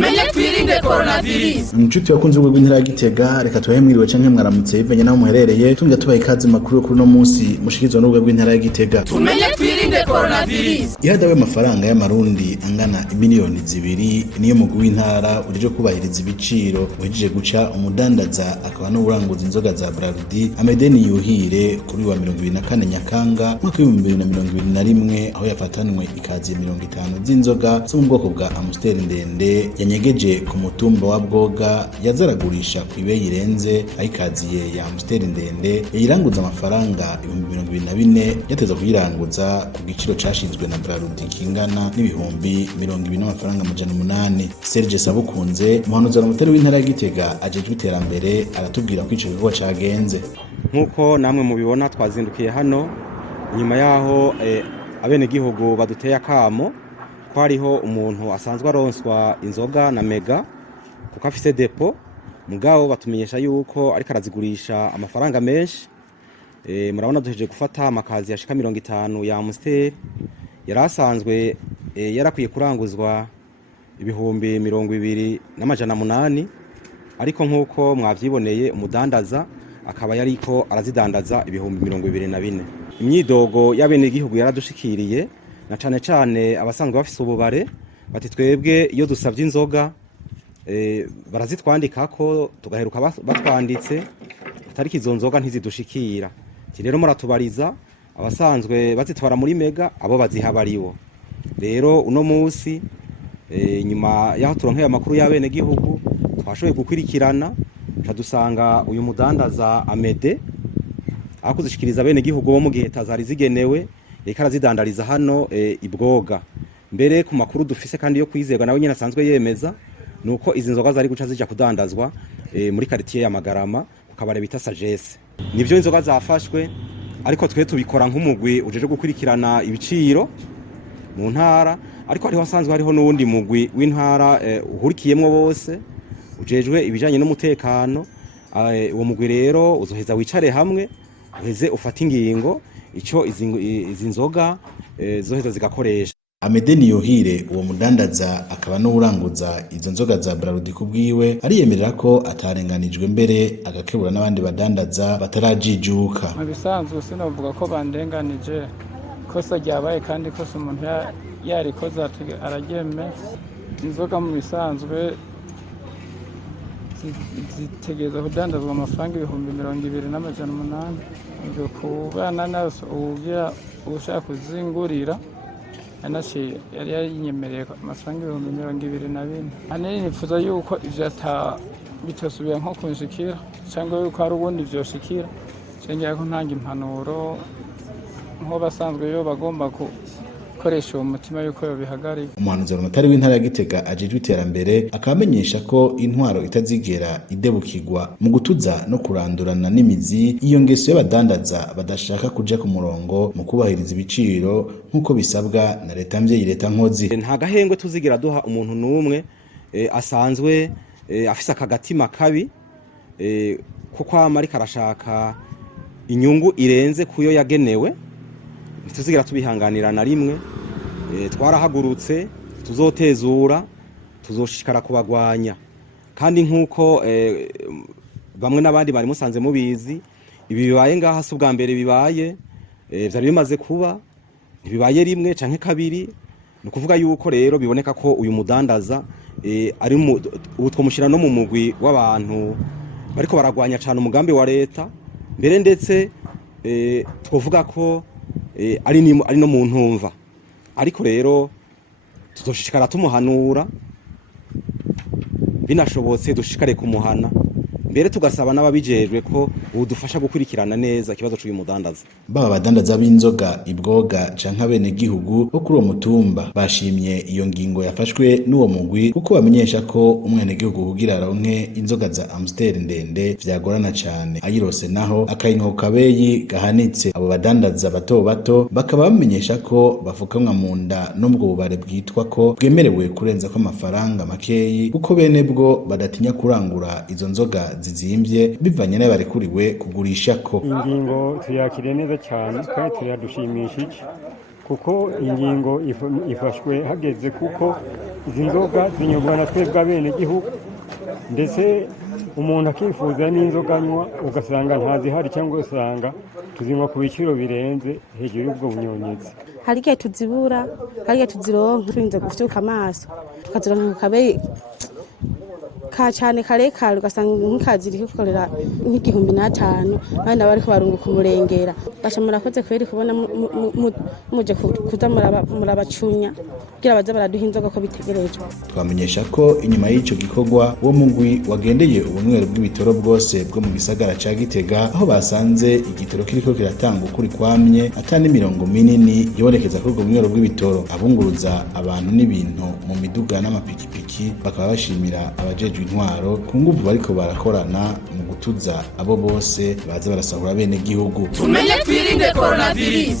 tumenye twirinde coronavirus. Inshuti wakunze ubwo bw'intara ya Gitega, reka tubahe mwiriwe canke mwaramutse bivanye naho muherereye, tunga tubaha ikaze makuru kuri no munsi mushikirizwa n'ubwo bw'intara ya Gitega. Tumenye twirinde coronavirus. Ihadawe amafaranga y'amarundi angana miliyoni 2 niyo mugwi w'intara urije kubahiriza ibiciro uhejeje guca umudandaza akaba no buranguza inzoga za Braludi Amedeni Yuhire kuri wa 24 Nyakanga mwaka 2021 aho yafatanwe ikazi 50 z'inzoga zo mu bwoko bwa Amstel ndende yanyegeje ku mutumba wa Bwoga yazaragurisha ku ibeyi irenze ayikaziye ya Amstel ndende yayiranguza amafaranga 2024 yateza kuyiranguza ku giciro cashinzwe na Braludi kingana n'ibihumbi 20 n'amafaranga 800. Serge Sabukunze umuhanuzi w'umuteri w'intara ya Gitega ajejwe iterambere aratubwira ko ico gikorwa cagenze. Nkuko namwe mubibona twazindukiye hano nyuma yaho abene gihugu baduteye akamo ko hariho umuntu asanzwe aronswa inzoga na Mega kuko afise depo mugabo batumenyesha yuko ariko arazigurisha amafaranga menshi. Murabona duheje gufata amakazi yashika 50 ya Amstel yarasanzwe yarakwiye kuranguzwa ibihumbi 20,800 ariko nkuko mwavyiboneye umudandaza akaba yariko arazidandaza ibihumbi 24. Imyidogo y'abene gihugu yaradushikiriye na cane cane abasanzwe bafise ububare bati twebwe iyo dusavye inzoga barazitwandikako tugaheruka batwanditse atariki izo nzoga ntizidushikira. Rero muratubariza abasanzwe bazitwara muri Mega abo bazihabariwo. Rero uno munsi nyuma yaho turonkeye amakuru y'abene gihugu twashoboye gukwirikirana dusanga uyu mudandaza Amede akuzishikiriza abene gihugu bo mu gihe tazari zigenewe ikarazidandariza hano Ibwoga. Mbere ku makuru dufise kandi yo kwizerwa nawe nyine asanzwe yemeza nuko izi nzoga zari guca zija kudandazwa muri quartier ya Magarama ukabare bita Sagesse. Nivyo inzoga zafashwe ariko twe tubikora nk'umugwi ujeje gukurikirana ibiciro mu ntara, ariko hariho asanzwe hariho n'uwundi mugwi w'intara uhurikiyemwo bose ujejwe ibijanye n'umutekano. Uwo mugwi rero uzoheza wicare hamwe uheze ufata ingingo ico izi nzoga zoheza zigakoresha. Amedeni Yuhire uwo mudandaza akaba no uranguza izo nzoga za Braludi kubwiwe ariyemerera ko atarenganijwe mbere agakebura n'abandi badandaza batarajijuka. Mubisanzwe sinovuga ko bandenganije kosa ryabaye kandi kosa umuntu yarikoza arageme. Inzoga mu bisanzwe zitegeza kudandazwa amafaranga 20,800 ngo kubana naso ubugira ushaka kuzingurira anashi yari yinyemereye amafaranga 2024. Anene nifuza yuko ivyo bitosubira nko kunshikira cyangwa yuko ari ubundi vyoshikira cyangwa ko ntanga impanuro nko basanzwe yo bagomba koresha umutima yuko yo bihagarika. Umuhanuzi w'umutari w'intara ya Gitega ajejwe iterambere akamenyesha ko intwaro itazigera idebukirwa mu gutuza no kurandurana n'imizi iyo ngeso y'abadandaza badashaka kuja ku murongo mu kubahiriza ibiciro nkuko bisabwa na leta mvyeyi leta nkozi. Nta gahengwe tuzigira duha umuntu numwe asanzwe afise akagatima kabi kuko amarika arashaka inyungu irenze kuyo yagenewe. Tuzigira tubihanganira na rimwe. Twarahagurutse tuzotezura tuzoshikara kubagwanya kandi nkuko bamwe n'abandi bari musanze mubizi ibi bibaye ngaha se ubwa mbere bibaye vyari bimaze kuba ntibibaye rimwe canke kabiri. No kuvuga yuko rero biboneka ko uyu mudandaza ari ubu twomushira no mu mugwi w'abantu bariko baragwanya cyane umugambi wa leta mbere ndetse twovuga ko ari no mu ntumva. Ariko rero tuzoshishikara tumuhanura binashobotse dushikare kumuhana mbere tugasaba n'ababijejwe ko udufasha gukurikirana neza ikibazo cy'uyu mudandaza. Baba badandaza b'inzoga Ibwoga canke abene gihugu bo kuri uwo mutumba bashimye iyo ngingo yafashwe n'uwo mugwi kuko bamenyesha ko umwene gihugu kugira aronke inzoga za Amstel ndende vyagorana cane, ayirose naho akayinko kabeyi gahanitse. Abo badandaza bato bato bakaba bamenyesha ko bafukamwa mu nda n'ubwo bubare bwitwa ko bwemerewe kurenza ko amafaranga makeyi kuko bene bwo badatinya kurangura izo nzoga zizimvye bivanye n'abarekuriwe kugurisha ko. Ingingo tuyakire neza cyane kandi turadushimishije kuko ingingo ifashwe hageze kuko izi nzoga zinyobwa na twebwe abenegihugu, ndetse umuntu akifuza n'inzoga anywa ugasanga ntazihari cyangwa ugasanga tuzinywa ku biciro birenze hejuru y'ubwo bunyonyezi. Hari igihe tuzibura, hari igihe tuzironka turinze gufyuka amaso tukazironka ku kabeyi ka cyane karekare, ugasanga nk'ikazi iri gukorera nk'Igihumbi n'atanu abandi nabo bariko barunguka umurengera. Basha murakoze kweri kubona muje kuza murabacunya kugira baze baraduha inzoga ko bitegerejwe. Twamenyesha ko inyuma y'ico gikorwa uwo mugwi wagendeye ubunywero bw'ibitoro bwose bwo mu gisagara ca Gitega, aho basanze igitoro kiriko kiratanga ukuri kwamye atani mirongo minini yibonekeza kuri ubwo bunywero bw'ibitoro. Abunguruza abantu n'ibintu mu miduga n'amapikipiki bakaba bashimira abajejwe intwaro ku nguvu bariko barakorana mu gutuza abo bose baza barasahura bene gihugu. Tumenye twirinde coronavirus.